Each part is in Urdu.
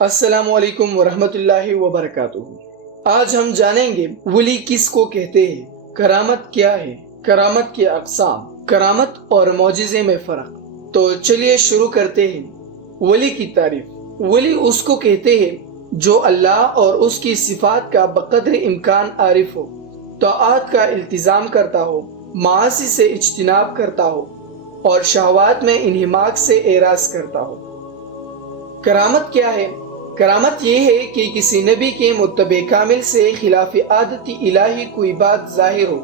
السلام علیکم ورحمۃ اللہ وبرکاتہ۔ آج ہم جانیں گے ولی کس کو کہتے ہیں، کرامت کیا ہے، کرامت کے اقسام، کرامت اور معجزے میں فرق۔ تو چلیے شروع کرتے ہیں۔ ولی کی تعریف۔ ولی اس کو کہتے ہیں جو اللہ اور اس کی صفات کا بقدر امکان عارف ہو طاعات کا التزام کرتا ہو معاشی سے اجتناب کرتا ہو، اور شہوات میں انہماک سے اعراض کرتا ہو۔ کرامت کیا ہے؟ کرامت یہ ہے کہ کسی نبی کے متبع کامل سے خلاف عادت الہی کوئی بات ظاہر ہو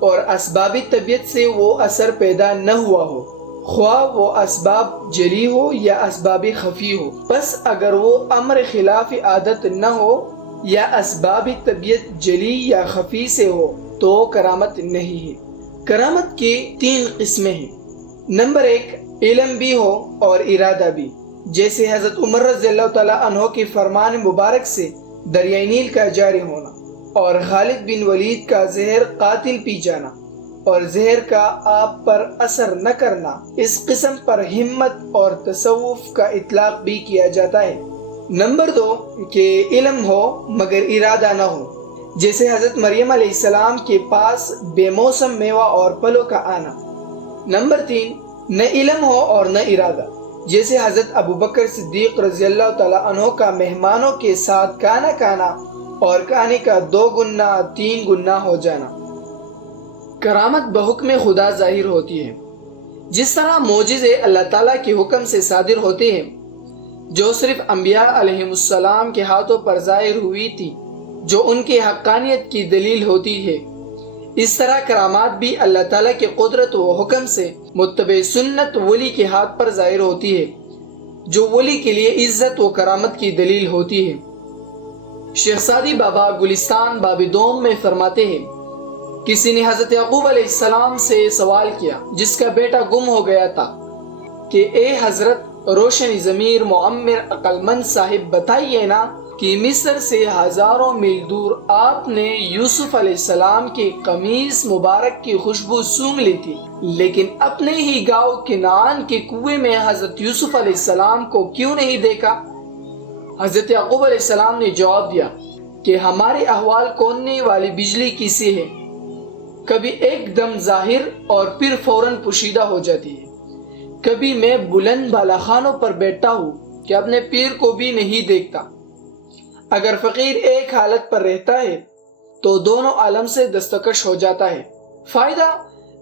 اور اسباب طبیعت سے وہ اثر پیدا نہ ہوا ہو، خواہ وہ اسباب جلی ہو یا اسباب خفی ہو۔ بس اگر وہ امر خلاف عادت نہ ہو یا اسباب طبیعت جلی یا خفی سے ہو تو کرامت نہیں ہے۔ کرامت کی تین قسمیں ہیں۔ نمبر ایک، علم بھی ہو اور ارادہ بھی۔ جیسے حضرت عمر رضی اللہ تعالیٰ عنہ کی فرمان مبارک سے دریائے نیل کا جاری ہونا اور خالد بن ولید کا زہر قاتل پی جانا اور زہر کا آپ پر اثر نہ کرنا اس قسم پر ہمت اور تصوف کا اطلاق بھی کیا جاتا ہے۔ نمبر دو، کہ علم ہو مگر ارادہ نہ ہو۔ جیسے حضرت مریم علیہ السلام کے پاس بے موسم میوہ اور پلوں کا آنا۔ نمبر تین، نہ علم ہو اور نہ ارادہ۔ جیسے حضرت ابو بکر صدیق رضی اللہ تعالیٰ عنہ کا مہمانوں کے ساتھ کانا کانا اور کہانی کا دو گنا تین گنا ہو جانا۔ کرامت بحکم خدا ظاہر ہوتی ہے۔ جس طرح موجزے اللہ تعالیٰ کے حکم سے صادر ہوتے ہیں، جو صرف انبیاء علیہ السلام کے ہاتھوں پر ظاہر ہوئی تھی، جو ان کی حقانیت کی دلیل ہوتی ہے۔ اس طرح کرامات بھی اللہ تعالیٰ کے قدرت و حکم سے متبع سنت ولی کے ہاتھ پر ظاہر ہوتی ہے، جو ولی کے لیے عزت و کرامت کی دلیل ہوتی ہے۔ شہزادی بابا گلستان باب دوم میں فرماتے ہیں، کسی نے حضرت عقوب علیہ السلام سے سوال کیا، جس کا بیٹا گم ہو گیا تھا، کہ اے حضرت روشن ضمیر معمر عقلمند صاحب بتائیے نا کہ مصر سے ہزاروں میل دور آپ نے یوسف علیہ السلام کی قمیص مبارک کی خوشبو سونگ لی تھی۔ لیکن اپنے ہی گاؤں کنان کے کنویں میں حضرت یوسف علیہ السلام کو کیوں نہیں دیکھا؟ حضرت عقوب علیہ السلام نے جواب دیا کہ ہمارے احوال کوننے والی بجلی کسی ہے۔ کبھی ایک دم ظاہر اور پھر فوراً پوشیدہ ہو جاتی ہے۔ کبھی میں بلند بالا خانوں پر بیٹھتا ہوں کہ اپنے پیر کو بھی نہیں دیکھتا۔ اگر فقیر ایک حالت پر رہتا ہے تو دونوں عالم سے دستکش ہو جاتا ہے۔ فائدہ،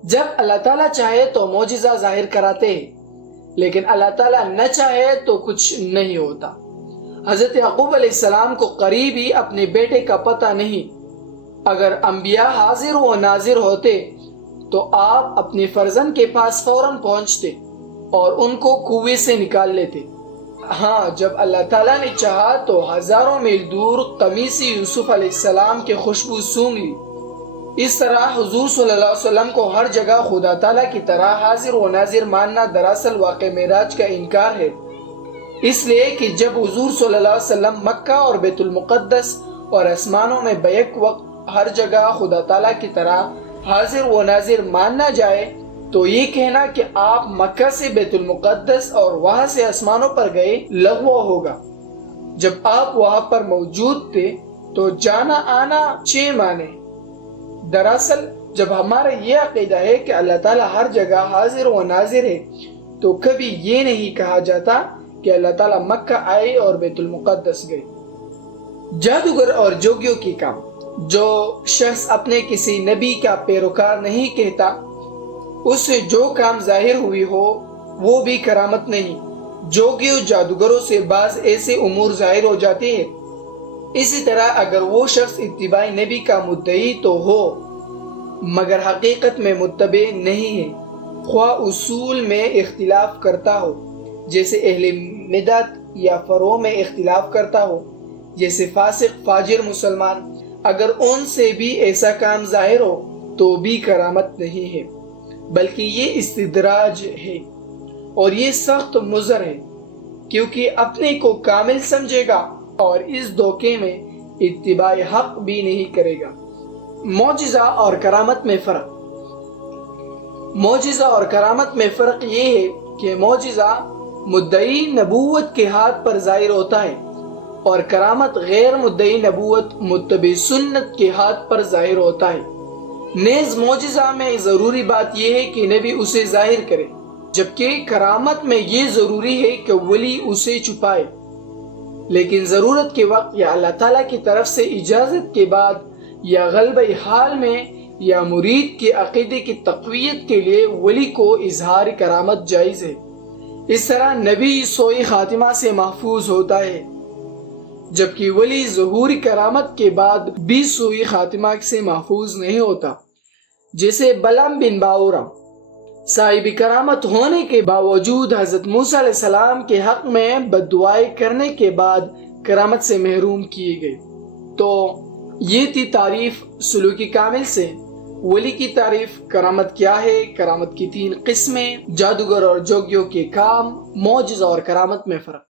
جب اللہ تعالیٰ چاہے تو معجزہ ظاہر کراتے ہیں، لیکن اللہ تعالیٰ نہ چاہے تو کچھ نہیں ہوتا۔ حضرت عقوب علیہ السلام کو قریب ہی اپنے بیٹے کا پتہ نہیں۔ اگر انبیاء حاضر و ناظر ہوتے تو آپ اپنے فرزن کے پاس فوراً پہنچتے اور ان کو کنویں سے نکال لیتے۔ ہاں جب اللہ تعالیٰ نے چاہا تو ہزاروں میل دور قمیصی یوسف علیہ السلام کے خوشبو سونگ لی اس طرح حضور صلی اللہ علیہ وسلم کو ہر جگہ خدا تعالیٰ کی طرح حاضر و ناظر ماننا دراصل واقع معراج کا انکار ہے۔ اس لیے کہ جب حضور صلی اللہ علیہ وسلم مکہ اور بیت المقدس اور آسمانوں میں بیک وقت ہر جگہ خدا تعالیٰ کی طرح حاضر و ناظر ماننا جائے تو یہ کہنا کہ آپ مکہ سے بیت المقدس اور وہاں سے آسمانوں پر گئے لغو ہوگا۔ جب آپ وہاں پر موجود تھے تو جانا آنا چھ مانے دراصل جب ہمارا یہ عقیدہ ہے کہ اللہ تعالیٰ ہر جگہ حاضر و ناظر ہے، تو کبھی یہ نہیں کہا جاتا کہ اللہ تعالیٰ مکہ آئے اور بیت المقدس گئے۔ جادوگر اور جوگیوں کی کام۔ جو شخص اپنے کسی نبی کا پیروکار نہیں کہتا اس سے جو کام ظاہر ہوئی ہو، وہ بھی کرامت نہیں۔ جوگیوں جادوگروں سے بعض ایسے امور ظاہر ہو جاتے ہیں۔ اسی طرح اگر وہ شخص اتباع نبی کا مدعی تو ہو، مگر حقیقت میں متبع نہیں ہے۔ خواہ اصول میں اختلاف کرتا ہو، جیسے اہل مدت یا فرو میں اختلاف کرتا ہو، جیسے فاسق، فاجر، مسلمان، اگر ان سے بھی ایسا کام ظاہر ہو تو بھی کرامت نہیں ہے۔ بلکہ یہ استدراج ہے اور یہ سخت مضر ہے، کیونکہ اپنے کو کامل سمجھے گا اور اس دھوکے میں اتباع حق بھی نہیں کرے گا۔ معجزہ اور کرامت میں فرق۔ معجزہ اور کرامت میں فرق یہ ہے کہ معجزہ مدعی نبوت کے ہاتھ پر ظاہر ہوتا ہے اور کرامت غیر مدعی نبوت متبع سنت کے ہاتھ پر ظاہر ہوتا ہے۔ نیز معجزہ میں ضروری بات یہ ہے کہ نبی اسے ظاہر کرے، جبکہ کرامت میں یہ ضروری ہے کہ ولی اسے چھپائے۔ لیکن ضرورت کے وقت یا اللہ تعالیٰ کی طرف سے اجازت کے بعد یا غلب حال میں یا مرید کے عقیدے کی تقویت کے لیے ولی کو اظہار کرامت جائز ہے۔ اس طرح نبی سوئی خاتمہ سے محفوظ ہوتا ہے، جبکہ ولی ظہوری کرامت کے بعد بھی سوئی خاتمہ سے محفوظ نہیں ہوتا۔ جیسے بلم بن باورا صاحب کرامت ہونے کے باوجود حضرت موسیٰ علیہ السلام کے حق میں بد دعائیں کرنے کے بعد کرامت سے محروم کیے گئے۔ تو یہ تھی تعریف سلوکی کامل سے۔ ولی کی تعریف، کرامت کیا ہے؟ کرامت کی تین قسمیں، جادوگر اور جوگیوں کے کام، معجزہ اور کرامت میں فرق۔